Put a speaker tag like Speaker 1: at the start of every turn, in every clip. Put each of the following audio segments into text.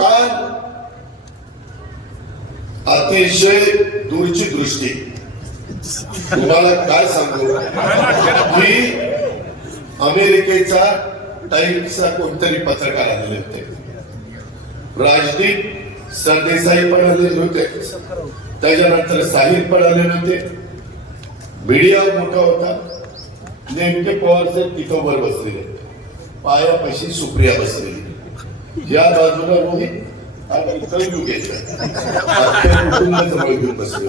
Speaker 1: काल अतिशय दूरची दृष्टी. तुम्हाला काय सांगू? की अमेरिकेचा टाइम्सचा कोणतरी पत्रकार आलेले होते. राजदीप सरदेसाई पण आलेले होते. त्याच्यानंतर साहिब पण आलेले होते. मीडिया मोठा होता. नेमके पवारचे तिथं वर बसलेले. पायापाशी सुप्रिया बसलेली. या बाजूला रोहित आणि घेऊन बसले.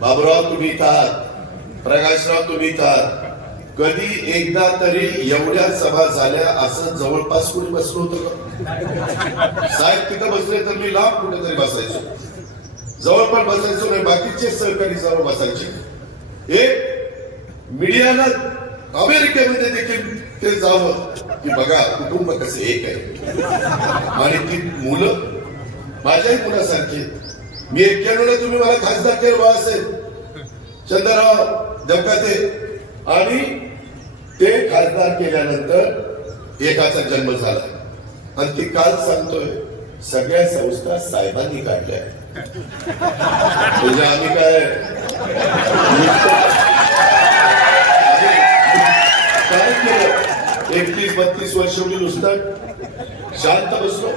Speaker 1: बाबुराव तुम्ही आहात प्रकाशराव तुम्ही आहात कधी एकदा तरी एवढ्या सभा झाल्या असं जवळपास कुठे बसलो होतं साहेब तिथं बसले तर मी लांब कुठेतरी बसायचो. जवळ पण बसायचो नाही बाकीचे सहकारी जवळ बसायचे. एक मीडियाला अमेरिकेमध्ये देखील ते जावं. की बघा कुटुंब कसे एक आहे. आणि ती मुलं माझ्याही मुलासारखी मी एकट्याने तुम्ही मला खासदार केलं बाळासाहेब. चंद्रराव दबकाते आणि ते खासदार केल्यानंतर एकाचा जन्म झाला. आणि ती काल सांगतोय सगळ्या संस्था साहेबांनी काढल्या म्हणजे आम्ही काय केलं बत्तीस वर्ष मी नुसतं शांत बसलो.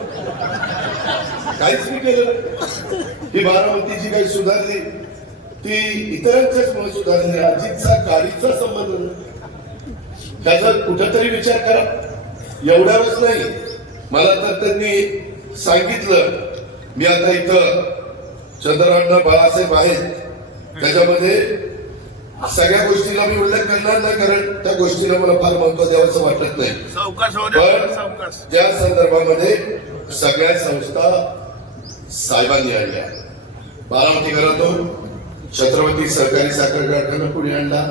Speaker 1: काहीच मी केलं नाही. ही बारामतीची काही सुधारली ती इतरांच्याच मुळे सुधारली अजितचा काळीचा संबंध त्याचा कुठेतरी विचार करा. एवढ्यावरच नाही. मला तर त्यांनी सांगितलं मी आता इथं चंद्रअण्णा बाळासाहेब आहेत. त्याच्यामध्ये सगळ्या गोष्टीला मी उल्लेख करणार नाही कारण त्या गोष्टीला मला फार महत्त्व द्यावंसं वाटत नाही.
Speaker 2: द्या
Speaker 1: पण त्या संदर्भामध्ये सगळ्या संस्था साहेबांनी आणल्या. बारामती घरातून छत्रपती सहकारी साखर कारखाना पुढे आणला?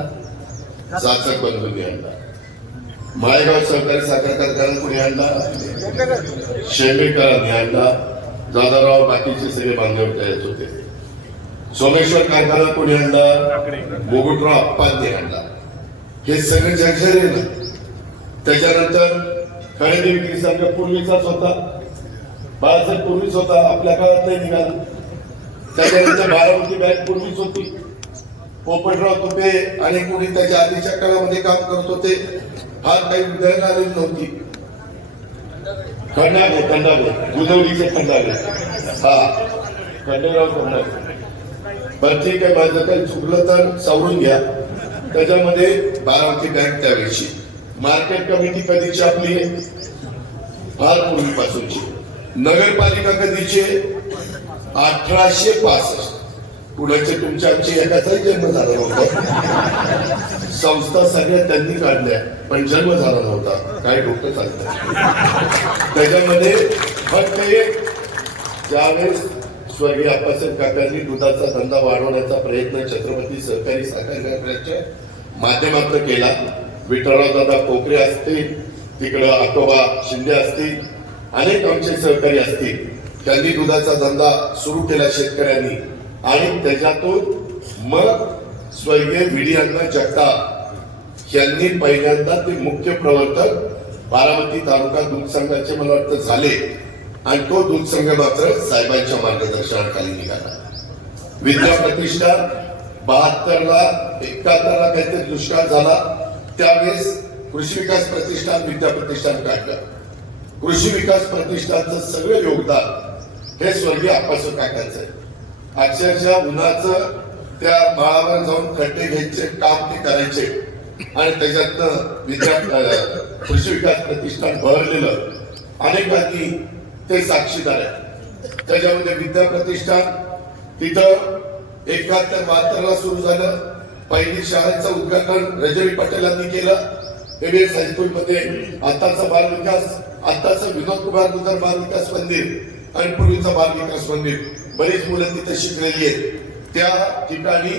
Speaker 1: चाचक बंधूंनी आणला. माळेगाव सहकारी साखर कारखाना पुढे आणला? शेंबेकरांनी आणला. दादाराव बाकीचे सगळे बांधव तयार होते. सोमेश्वर कारखाना कोणी आणला? मुकुटराव अप्पांनी आणला. हे सगळे जंक्शन त्याच्यानंतर खरेदी विक्री संघ पूर्वीचाच होता बाळासाहेब पूर्वीच होता आपल्या काळात नाही निघाला. त्याच्यानंतर बारामती बँक पूर्वीच होती. पोपटराव तुपे आणि कोणी त्याच्या आधीच्या काळामध्ये काम करत होते फार काही उदयन आलेली नव्हती. खंडागो खंडागो गुजवलीचे खंडागो हा. खंडेराव खंडागो पण ठीक आहे माझं काही चुकलं तर सावरून घ्या. त्याच्यामध्ये बारामती बँक त्यावेळेची. मार्केट कमिटी कधीची आपली? फार पूर्वीपासूनची. नगरपालिका कधीची? अठराशे पासष्ट. पुण्याचे तुमच्या आमची एकाचाही जन्म झाला नव्हता. संस्था सगळ्या त्यांनी काढल्या पण जन्म झाला नव्हता. काही डोकं चालतं त्याच्यामध्ये फक्त एक ज्यावेळेस स्वर्गीय अप्पासाहेब काकांनी दुधाचा धंदा वाढवण्याचा प्रयत्न छत्रपती सहकारी साखर कारखान्याच्या माध्यमातून केला. विठ्ठलराव दादा कोकरे असतील तिकडं आटोबा शिंदे असतील अनेक आमचे सहकारी असतील. त्यांनी दुधाचा धंदा सुरू केला शेतकऱ्यांनी. आणि त्याच्यातून मग स्वर्गीय विडियांना जगताप यांनी पहिल्यांदा ते मुख्य प्रवर्तक बारामती तालुका दूध संघाचे मला वाटतं झाले. आणि तो दूध संघ मात्र साहेबांच्या मार्गदर्शनाखाली निघाला. विद्या प्रतिष्ठान बहात्तरला एकाहत्तरला काहीतरी दुष्काळ झाला. त्यावेळेस कृषी विकास प्रतिष्ठान विद्या प्रतिष्ठान काढलं. कृषी विकास प्रतिष्ठानचं सगळं योगदान हे स्वर्गीय आप्पासाहेब काकांचं आहे. अक्षरशः उन्हाचं त्या माळावर जाऊन खड्डे घ्यायचे काम ते करायचे. आणि त्याच्यातनं विद्या कृषी विकास प्रतिष्ठान बहरलेलं अनेकांनी ते साक्षीदार आहेत त्याच्यामध्ये विद्या प्रतिष्ठान तिथं एकाहत्तर बहात्तरला सुरू झालं. पहिली शाळेचं उद्घाटन रजनी पटेलांनी केलं. एमएस हायस्कूलमध्ये आताचा बाल विकास आताचं विनोद कुमार गुजर बाल विकास मंदिर आणि पूर्वीचं बाल विकास मंदिर. बरीच मुलं तिथे शिकलेली आहेत. त्या ठिकाणी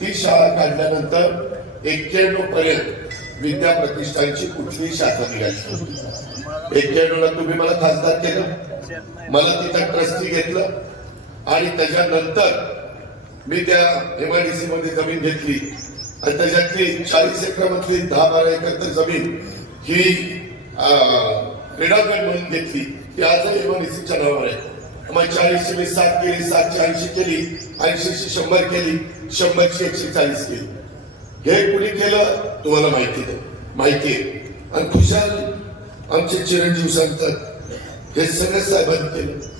Speaker 1: ती शाळा काढल्यानंतर एक्क्याण्णव पर्यंत विद्या प्रतिष्ठानची कुठलीही शाखा निघाली एक्क्याण्णवला तुम्ही मला खासदार केलं मला तिथं ट्रस्टी घेतलं आणि त्याच्यानंतर मी त्या एमआयडीसी मध्ये जमीन घेतली. आणि त्याच्यातली चाळीस एकरामधली दहा बारा एकर तर जमीन ही क्रीडागड म्हणून घेतली ती आजही एमआयडीसीच्या नावावर आहे. मग चाळीसशे मी सात केली सातशे ऐंशी केली ऐंशीशे शंभर केली शंभरशे एकशे चाळीस केली. हे कुणी केलं? तुम्हाला माहिती माहिती आहे. आणि खुशाल आमचे चिरंजीव सांगतात हे सगळं साहेबांनी केलं.